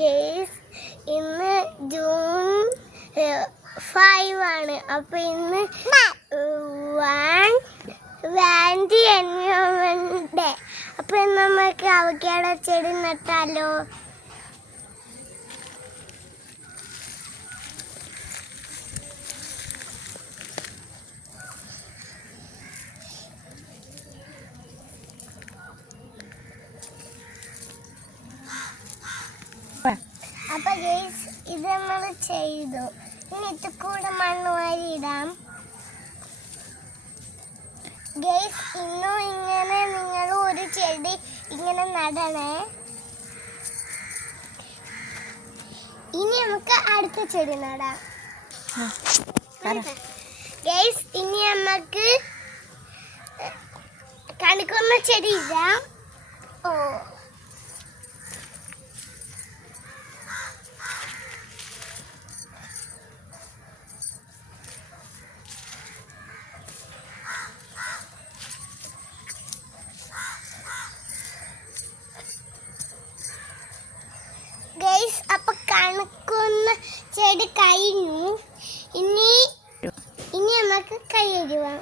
Guys ഇന്ന് June 5 ആണ്. അപ്പോൾ ഇന്ന് വേൾഡ് എൻവയോൺമെന്റ് ഡേ. അപ്പോൾ ഇന്ന് നമുക്ക് അവക്കാഡോ ചെടി നട്ടാലോ? അപ്പൊ ഗെയ്സ് ഇത് നമ്മൾ ചെയ്തു. ഇനി ഇത് കൂടെ മണ്ണ് വാരി ഇടാം. ഗെയ്സ് ഇന്നും ഇങ്ങനെ നിങ്ങൾ ഒരു ചെടി ഇങ്ങനെ നടണേ. ഇനി നമുക്ക് അടുത്ത ചെടി നടാം. ഗെയ്സ് ഇനി നമുക്ക് കണിക്കൊന്ന ചെടി ഇടാം. ഓ ഗൈസ് അപ്പൊ കണക്കുന്ന ചെടി കഴിഞ്ഞു. ഇനി നമുക്ക് കൈ കഴുകാം.